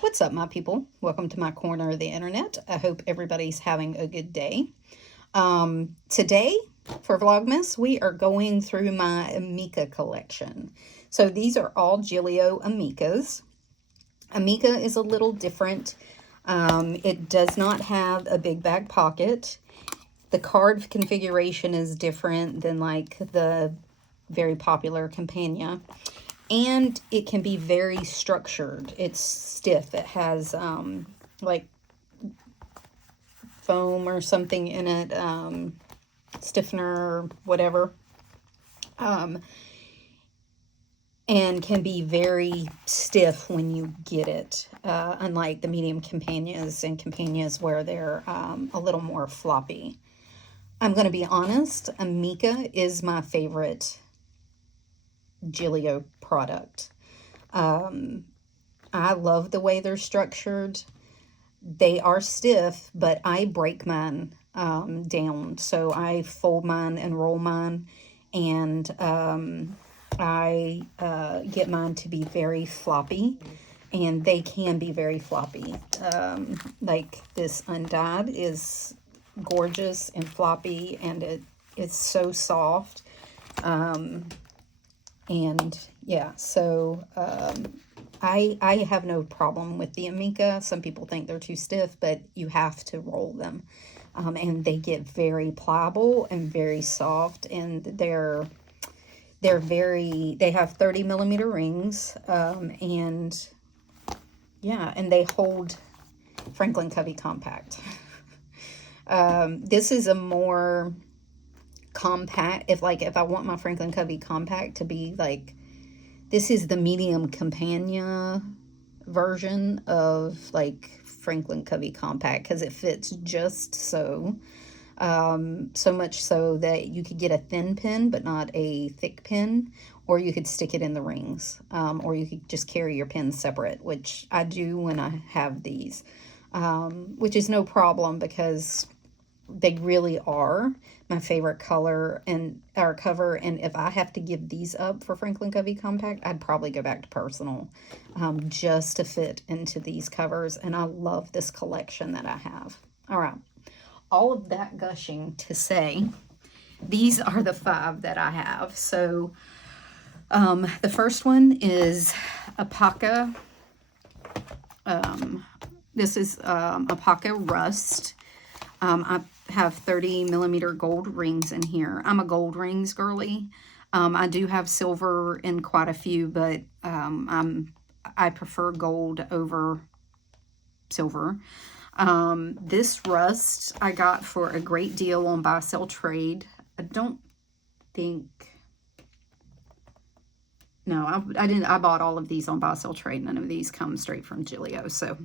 What's up, my people? Welcome to my corner of the internet. I hope everybody's having a good day. Today, for Vlogmas, we are going through my Amica collection. So these are all Gillio Amicas. Amica is a little different. It does not have a big back pocket. The card configuration is different than like the very popular Campania. And it can be very structured. It's stiff. It has like foam or something in it, stiffener or whatever. And can be very stiff when you get it, unlike the medium Campanias and Campanias where they're a little more floppy. I'm going to be honest, Amica is my favorite Gillio product. I love the way they're structured. They are stiff, but I break mine down. So I fold mine and roll mine, and I get mine to be very floppy, and they can be very floppy. Like this undyed is gorgeous and floppy, and it's so soft. And yeah, so I have no problem with the Amica. Some people think they're too stiff, but you have to roll them. And they get very pliable and very soft, and they have 30 millimeter rings, and yeah, and they hold Franklin Covey compact. This is a more compact, if I want my Franklin Covey compact to be like, this is the medium Campania version of like Franklin Covey compact, because it fits just so. So much so that you could get a thin pin but not a thick pin, or you could stick it in the rings, or you could just carry your pins separate, which I do when I have these, which is no problem because they really are my favorite color and our cover. And if I have to give these up for Franklin Covey compact, I'd probably go back to personal, just to fit into these covers. And I love this collection that I have. All right, all of that gushing to say, these are the 5 that I have. So the first one is Apaca. This is Apaca Rust. I have 30 millimeter gold rings in here. I'm a gold rings girly. I do have silver in quite a few, but I prefer gold over silver. This rust I got for a great deal on buy sell trade. I don't think, no, I didn't. I bought all of these on buy sell trade. None of these come straight from Gillio. So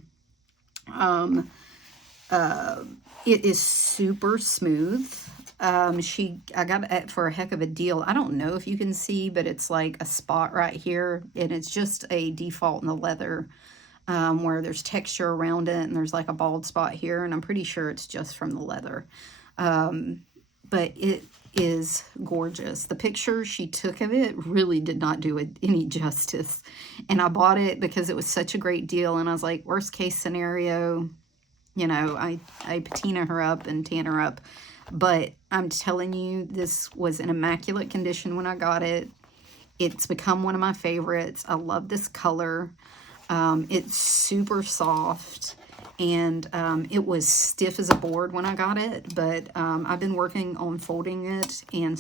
it is super smooth. I got it for a heck of a deal. I don't know if you can see, but it's like a spot right here, and it's just a default in the leather, where there's texture around it, and there's like a bald spot here, and I'm pretty sure it's just from the leather. But it is gorgeous. The picture she took of it really did not do it any justice, and I bought it because it was such a great deal, and I was like, worst case scenario, you know, I patina her up and tan her up. But I'm telling you, this was in immaculate condition when I got it. It's become one of my favorites. I love this color. It's super soft, and it was stiff as a board when I got it. But I've been working on folding it and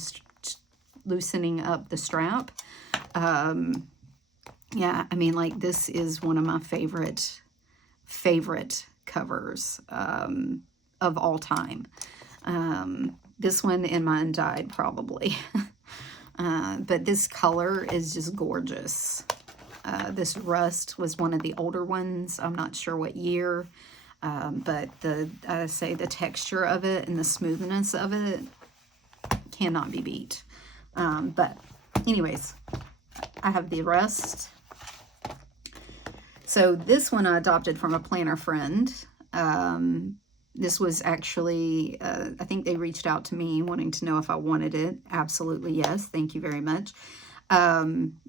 loosening up the strap. Yeah, I mean, like, this is one of my favorite covers of all time. This one and mine died probably. But this color is just gorgeous. This rust was one of the older ones. I'm not sure what year, but I say the texture of it and the smoothness of it cannot be beat. But anyways, I have the rust. So this one I adopted from a planner friend. This was actually, I think they reached out to me wanting to know if I wanted it. Absolutely, yes. Thank you very much.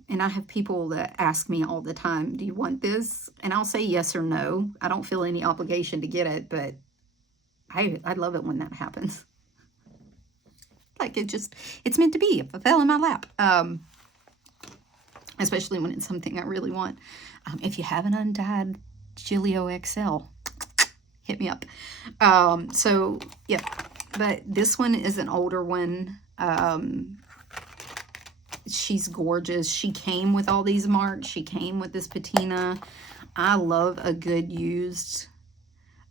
And I have people that ask me all the time, do you want this? And I'll say yes or no. I don't feel any obligation to get it, but I love it when that happens. Like it's meant to be. If it fell in my lap. Especially when it's something I really want. If you have an undyed Gillio XL, hit me up. So, yeah. But this one is an older one. She's gorgeous. She came with all these marks. She came with this patina. I love a good used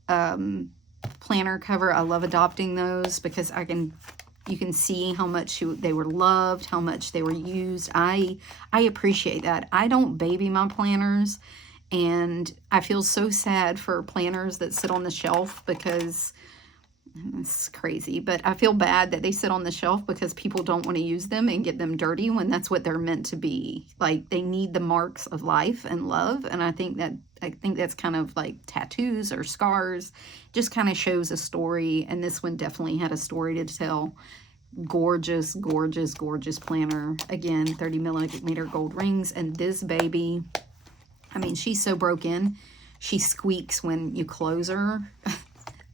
planner cover. I love adopting those because you can see how much they were loved, how much they were used. I appreciate that. I don't baby my planners, and I feel so sad for planners that sit on the shelf because it's crazy, but I feel bad that they sit on the shelf because people don't want to use them and get them dirty when that's what they're meant to be. Like, they need the marks of life and love, and I think that's kind of like tattoos or scars. Just kind of shows a story, and this one definitely had a story to tell. Gorgeous, gorgeous, gorgeous planner. Again, 30 millimeter gold rings, and this baby, I mean, she's so broken. She squeaks when you close her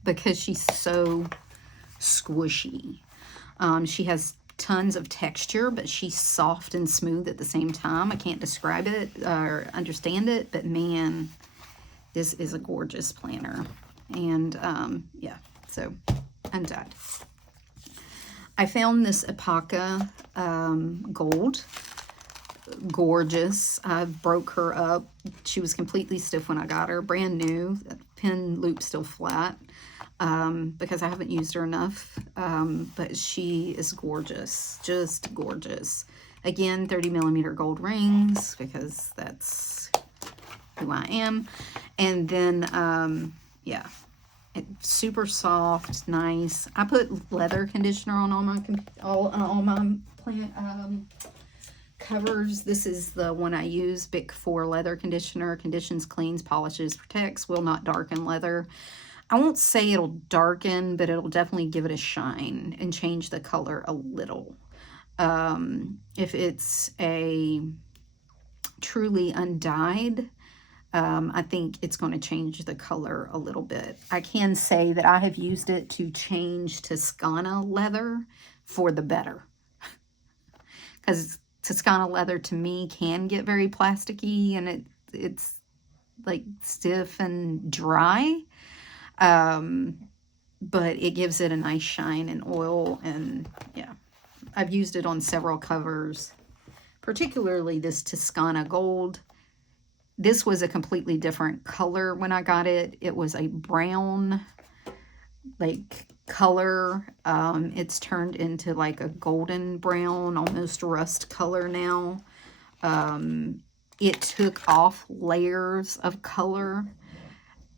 because she's so squishy. She has tons of texture, but she's soft and smooth at the same time. I can't describe it or understand it, but man, this is a gorgeous planner. And yeah, so undyed. I found this Ipaka gold. Gorgeous. I broke her up. She was completely stiff when I got her. Brand new. Pin loop still flat. Because I haven't used her enough. But she is gorgeous. Just gorgeous. Again, 30 millimeter gold rings because that's who I am. And then, yeah. Super soft, nice. I put leather conditioner on all my plant covers. This is the one I use, Bic 4 leather conditioner. Conditions, cleans, polishes, protects, will not darken leather. I won't say it'll darken, but it'll definitely give it a shine and change the color a little. If it's a truly undyed, I think it's going to change the color a little bit. I can say that I have used it to change Toscana leather for the better. Because Toscana leather to me can get very plasticky and it's like stiff and dry. But it gives it a nice shine and oil, and yeah. I've used it on several covers, particularly this Toscana gold. This was a completely different color when I got it. It was a brown, like, color. It's turned into, like, a golden brown, almost rust color now. It took off layers of color.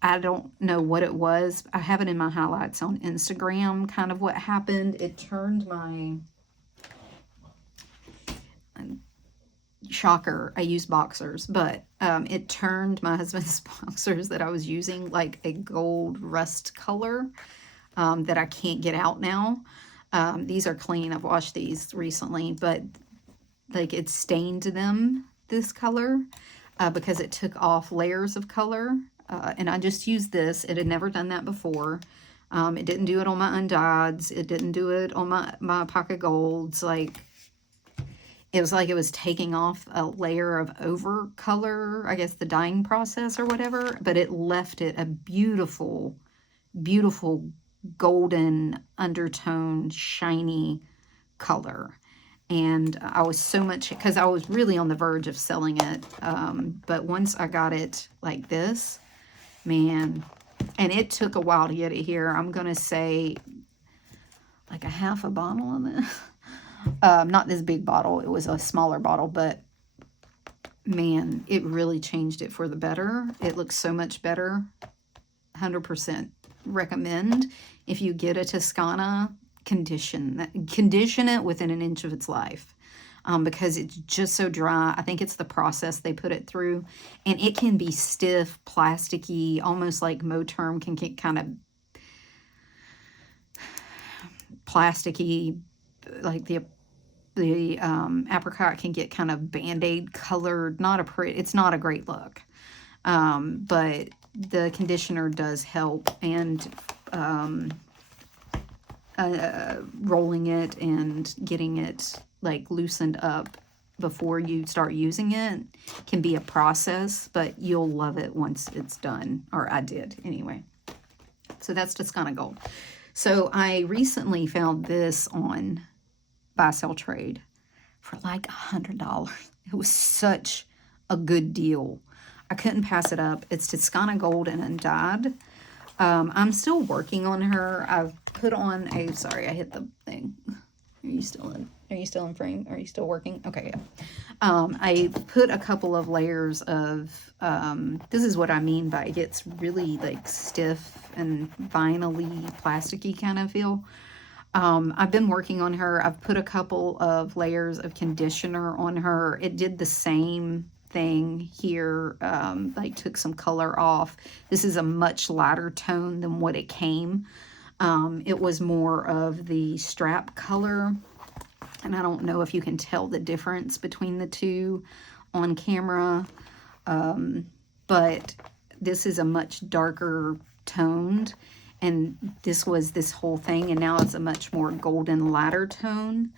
I don't know what it was. I have it in my highlights on Instagram, kind of what happened. It turned my... Shocker, I use boxers, but it turned my husband's boxers that I was using like a gold rust color that I can't get out now. These are clean. I've washed these recently, but like it stained them this color because it took off layers of color. And I just used this. It had never done that before. It didn't do it on my undyeds. It didn't do it on my pocket golds. Like, it was like it was taking off a layer of over color, I guess the dyeing process or whatever, but it left it a beautiful, beautiful golden undertone, shiny color. And I was so much, because I was really on the verge of selling it, but once I got it like this, man, and it took a while to get it here. I'm going to say like a half a bottle of this. Not this big bottle. It was a smaller bottle, but man, it really changed it for the better. It looks so much better. 100% recommend. If you get a Toscana, condition it within an inch of its life. Because it's just so dry. I think it's the process they put it through. And it can be stiff, plasticky, almost like Moterm can get kind of plasticky, like the the apricot can get kind of Band-Aid colored. It's not a great look. But the conditioner does help, and rolling it and getting it like loosened up before you start using it can be a process, but you'll love it once it's done, or I did anyway. So that's Toscana Gold. So I recently found this on Buy Sell Trade for like $100. It was such a good deal. I couldn't pass it up. It's Toscana Gold and Undyed. I'm still working on her. I've put on a, sorry, I hit the thing. Are you still in frame? Are you still working? Okay, yeah. I put a couple of layers of, this is what I mean by it gets really like stiff and vinyl-y, plasticky kind of feel. I've been working on her. I've put a couple of layers of conditioner on her. It did the same thing here, like took some color off. This is a much lighter tone than what it came. It was more of the strap color, and I don't know if you can tell the difference between the two on camera, but this is a much darker toned, and this was this whole thing, and now it's a much more golden lighter tone,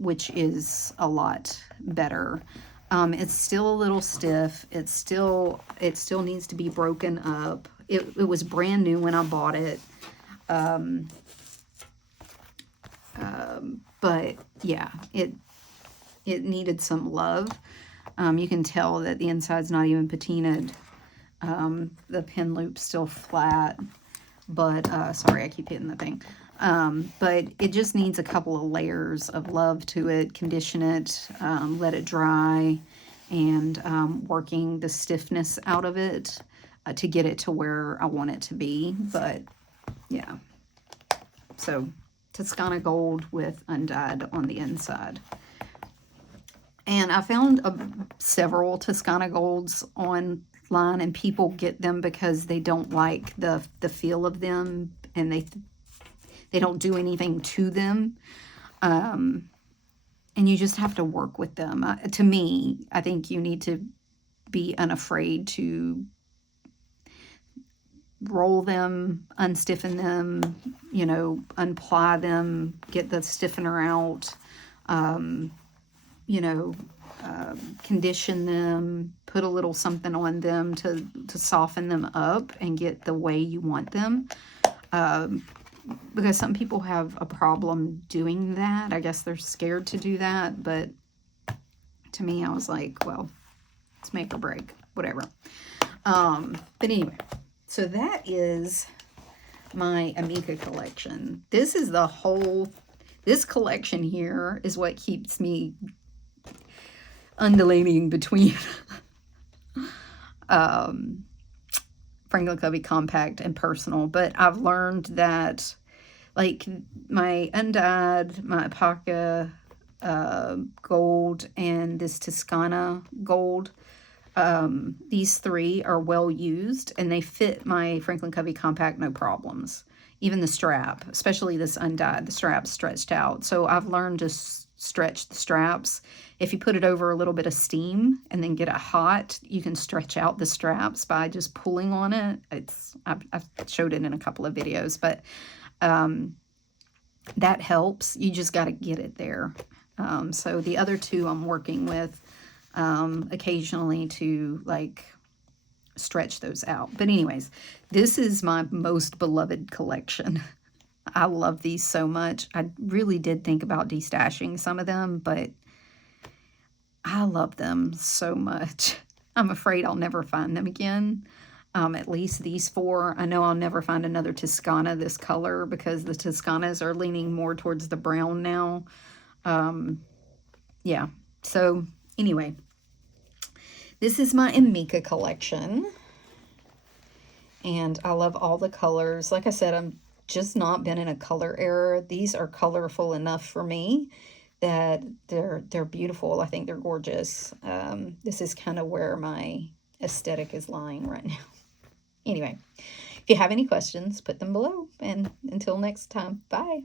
which is a lot better. It's still a little stiff. It still needs to be broken up. It was brand new when I bought it. But yeah, it needed some love. You can tell that the inside's not even patinaed. The pin loop's still flat, but sorry, I keep hitting the thing. But it just needs a couple of layers of love to it. Condition it, let it dry, and working the stiffness out of it to get it to where I want it to be. But yeah, so Toscana Gold with Undyed on the inside. And I found several Toscana Golds online, and people get them because they don't like the feel of them, and they don't do anything to them. And you just have to work with them. To me, I think you need to be unafraid to roll them, unstiffen them, you know, unply them, get the stiffener out, you know, condition them, put a little something on them to soften them up and get the way you want them. Because some people have a problem doing that. I guess they're scared to do that, but to me, I was like, well, it's make or break, whatever. But anyway, so that is my Amica collection. This is the whole, this collection here is what keeps me undulating between Franklin Covey Compact and Personal, but I've learned that like my Undyed, my Apaca Gold, and this Toscana Gold, these three are well used, and they fit my Franklin Covey Compact no problems. Even the strap, especially this Undyed, the strap's stretched out. So I've learned to stretch the straps. If you put it over a little bit of steam and then get it hot, you can stretch out the straps by just pulling on it. I've showed it in a couple of videos, but that helps. You just got to get it there. So the other two I'm working with occasionally to like stretch those out. But anyways, this is my most beloved collection. I love these so much. I really did think about destashing some of them, but I love them so much. I'm afraid I'll never find them again. At least these four. I know I'll never find another Toscana this color because the Toscanas are leaning more towards the brown now. Yeah, so anyway, this is my Amica collection. And I love all the colors. Like I said, I'm just not been in a color era. These are colorful enough for me that they're beautiful. I think they're gorgeous. This is kind of where my aesthetic is lying right now. Anyway, if you have any questions, put them below. And until next time, bye.